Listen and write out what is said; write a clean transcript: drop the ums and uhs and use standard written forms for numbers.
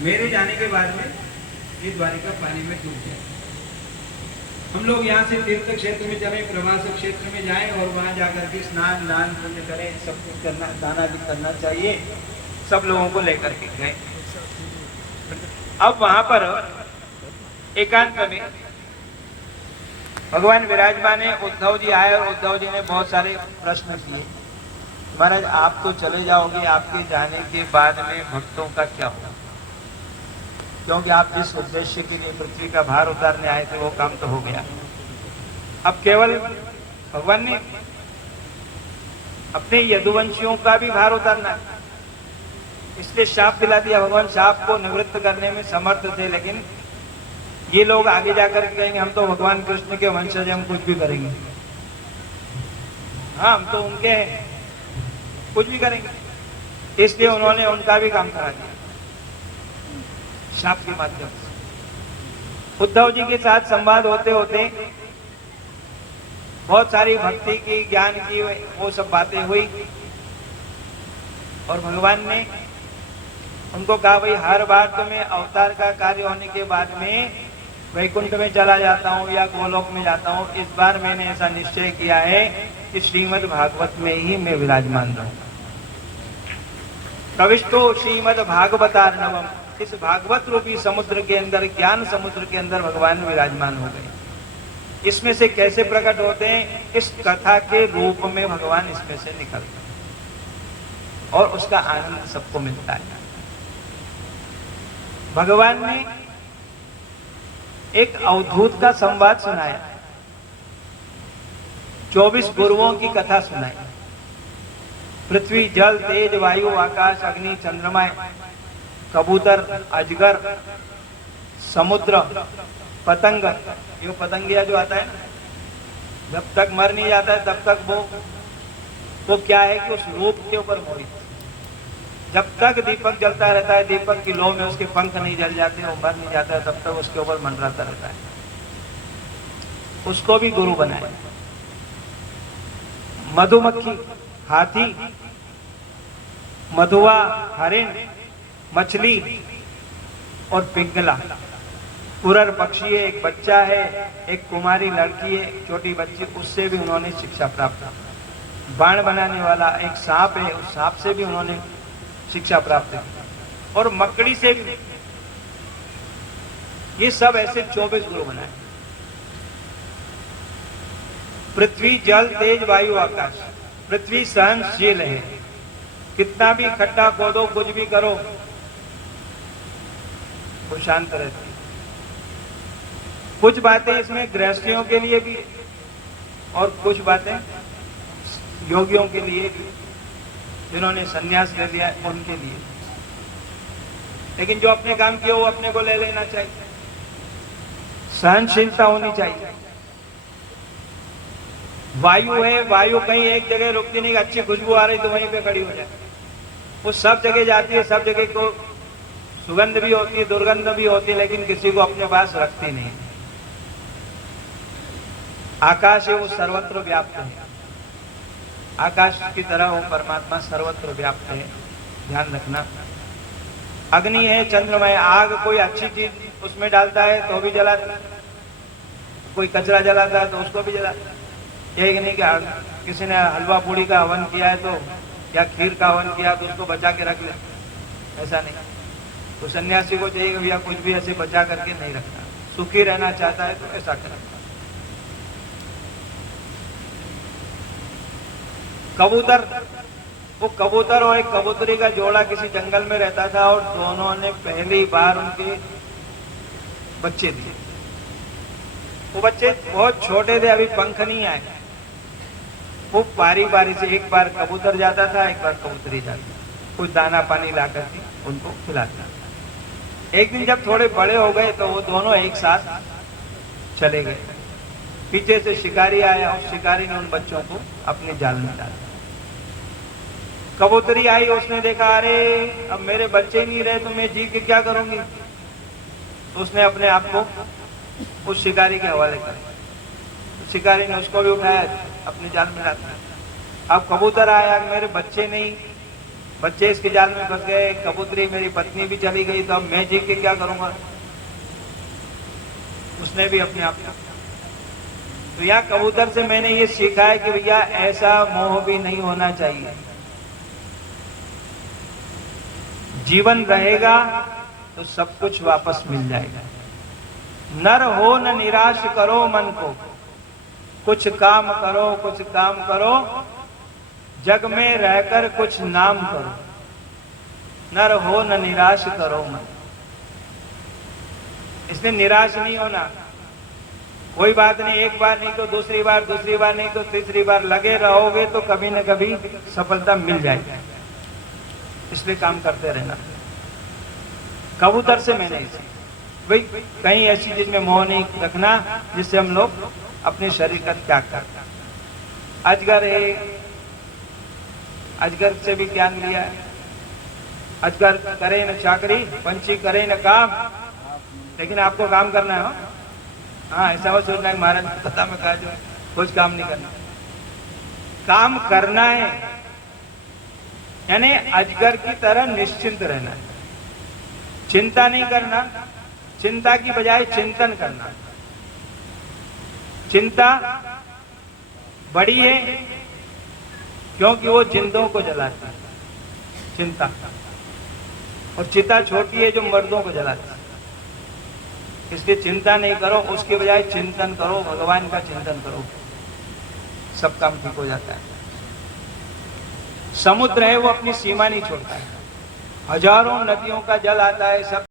मेरे जाने के बाद में ये द्वारिका पानी में डूब गया। हम लोग यहाँ से तीर्थ क्षेत्र में चले, प्रवास क्षेत्र में जाएं और वहाँ जाकर के स्नान दान पुण्य करें, सब कुछ करना, दाना भी करना चाहिए। सब लोगों को लेकर के गए। अब वहां पर एकांत में भगवान विराजमान है। उद्धव जी आए और उद्धव जी ने बहुत सारे प्रश्न किए। महाराज आप तो चले जाओगे, आपके जाने के बाद में भक्तों का क्या होगा? क्योंकि आप जिस उद्देश्य के लिए पृथ्वी का भार उतारने आए थे वो काम तो हो गया। अब केवल भगवान ने अपने यदुवंशियों का भी भार उतारना है, इसलिए शाप दिला दिया। भगवान शाप को निवृत्त करने में समर्थ थे, लेकिन ये लोग आगे जाकर कहेंगे हम तो भगवान कृष्ण के वंशज, हम कुछ भी करेंगे। हाँ, हम तो उनके हैं, कुछ भी करेंगे। इसलिए उन्होंने उनका भी काम करा दिया शाप के माध्यम से। उद्धव जी के साथ संवाद होते होते बहुत सारी भक्ति की, ज्ञान की, वो सब बातें हुई और भगवान ने उनको कहा भाई हर बार तो मैं अवतार का कार्य होने के बाद में वैकुंठ में चला जाता हूँ या गोलोक में जाता हूँ। इस बार मैंने ऐसा निश्चय किया है कि श्रीमद् भागवत में ही मैं विराजमान रहूंगा। प्रविष्टो श्रीमद् भागवतार्णवम, इस भागवत रूपी समुद्र के अंदर, ज्ञान समुद्र के अंदर भगवान विराजमान हो गए। इसमें से कैसे प्रकट होते हैं? इस कथा के रूप में भगवान इसमें से निकलते हैं और उसका आनंद सबको मिलता है। भगवान ने एक अवधूत का संवाद सुनाया, 24 गुरुओं की कथा सुनाई। पृथ्वी, जल, तेज, वायु, आकाश, अग्नि, चंद्रमा, कबूतर, अजगर, समुद्र, पतंग। ये पतंगिया जो आता है ना, जब तक मर नहीं जाता है तब तक वो क्या है कि उस रूप के ऊपर मोहित। जब तक दीपक जलता रहता है, दीपक की लौ में उसके पंख नहीं जल जाते, वो मर नहीं जाता है, तब तक उसके ऊपर मंडराता रहता है। उसको भी गुरु बनाए। मधुमक्खी, हाथी, मधुआ, हरिण, मछली और पिंगला। कुरर पक्षी है, एक बच्चा है, एक कुमारी लड़की है, छोटी बच्ची, उससे भी उन्होंने शिक्षा प्राप्त की। बाण बनाने वाला एक सांप है, उस सांप से भी उन्होंने शिक्षा प्राप्त की। और मकड़ी से भी। ये सब ऐसे 24 गुरु बनाए। पृथ्वी, जल, तेज, वायु, आकाश। पृथ्वी सहनशील है, कितना भी खड्डा खोदो, कुछ भी करो, वो शांत रहती है। कुछ बातें इसमें गृहस्थियों के लिए भी और कुछ बातें योगियों के लिए भी, जिन्होंने संन्यास ले लिया है उनके लिए। लेकिन जो अपने काम किया वो अपने को ले लेना चाहिए। सहनशीलता होनी चाहिए। वायु है, वायु कहीं एक जगह रुकती नहीं, अच्छी खुशबू आ रही तो वहीं पे खड़ी हो जाए। वो सब जगह जाती है, सब जगह को सुगंध भी होती है, दुर्गंध भी होती है, लेकिन किसी को अपने पास रखती नहीं। आकाश है, वो सर्वत्र व्याप्त है। आकाश की तरह वो परमात्मा सर्वत्र व्याप्त है, ध्यान रखना। अग्नि है, चंद्रमा है। आग कोई अच्छी चीज उसमें डालता है तो भी जलाता है, कोई कचरा जलाता है तो उसको भी जलाता है। यही नहीं कि किसी ने हलवा पूड़ी का हवन किया है तो, या खीर का हवन किया तो उसको बचा के रख ले, ऐसा नहीं। तो सन्यासी को चाहिए भैया कुछ भी ऐसे बचा करके नहीं रखना। सुखी रहना चाहता है तो ऐसा करना। कबूतर, वो कबूतर और एक कबूतरी का जोड़ा किसी जंगल में रहता था और दोनों ने पहली बार उनके बच्चे दिए। वो बच्चे बहुत छोटे थे, अभी पंख नहीं आए। वो बारी बारी से, एक बार कबूतर जाता था, एक बार कबूतरी जाती, कुछ दाना पानी ला करके उनको खिलाता। एक दिन जब थोड़े बड़े हो गए तो वो दोनों एक साथ चले गए। पीछे से शिकारी आया और शिकारी ने उन बच्चों को अपने जाल में डाला। कबूतरी आई, उसने देखा अरे अब मेरे बच्चे नहीं रहे तो मैं जी के क्या करूंगी। तो उसने अपने आप को उस शिकारी के हवाले कर दिया। शिकारी ने उसको भी उठाया, अपने जाल में डाला। अब कबूतर आया, मेरे बच्चे नहीं, बच्चे इसके जाल में फंस गए, कबूतरी मेरी पत्नी भी चली गई, तो अब मैं जी के क्या करूंगा? उसने भी अपने आप को। तो यहाँ कबूतर से मैंने ये सीखा है कि भैया ऐसा मोह भी नहीं होना चाहिए। जीवन रहेगा तो सब कुछ वापस मिल जाएगा। नर हो न निराश करो मन को, कुछ काम करो, कुछ काम करो, जग में रहकर कुछ नाम करो। नर हो न निराश करो मन, इसलिए निराश नहीं होना। कोई बात नहीं, एक बार नहीं तो दूसरी बार, दूसरी बार नहीं तो तीसरी बार लगे रहोगे तो कभी न कभी सफलता मिल जाएगी। इसलिए काम करते रहना। कबूतर से मैंने इसे भाई कहीं ऐसी चीज में मोह नहीं रखना जिससे हम लोग अपने शरीर का त्याग करते। अजगर है, अजगर से भी ज्ञान लिया है। अजगर करे न चाकरी, पंछी करे न काम, लेकिन आपको काम करना है। हाँ, ऐसा हो सोचना है महाराज पता में कहा जो कुछ काम नहीं करना, काम करना है। यानी अजगर की तरह निश्चिंत रहना है, चिंता नहीं करना, चिंता की बजाय चिंतन करना। चिंता बड़ी है क्योंकि वो जिंदों को जलाती है, चिंता, और चिता छोटी है जो मर्दों को जलाती है। इसलिए चिंता नहीं करो, उसके बजाय चिंतन करो, भगवान का चिंतन करो, सब काम ठीक हो जाता है। समुद्र है वो अपनी सीमा नहीं छोड़ता है, हजारों नदियों का जल आता है, सब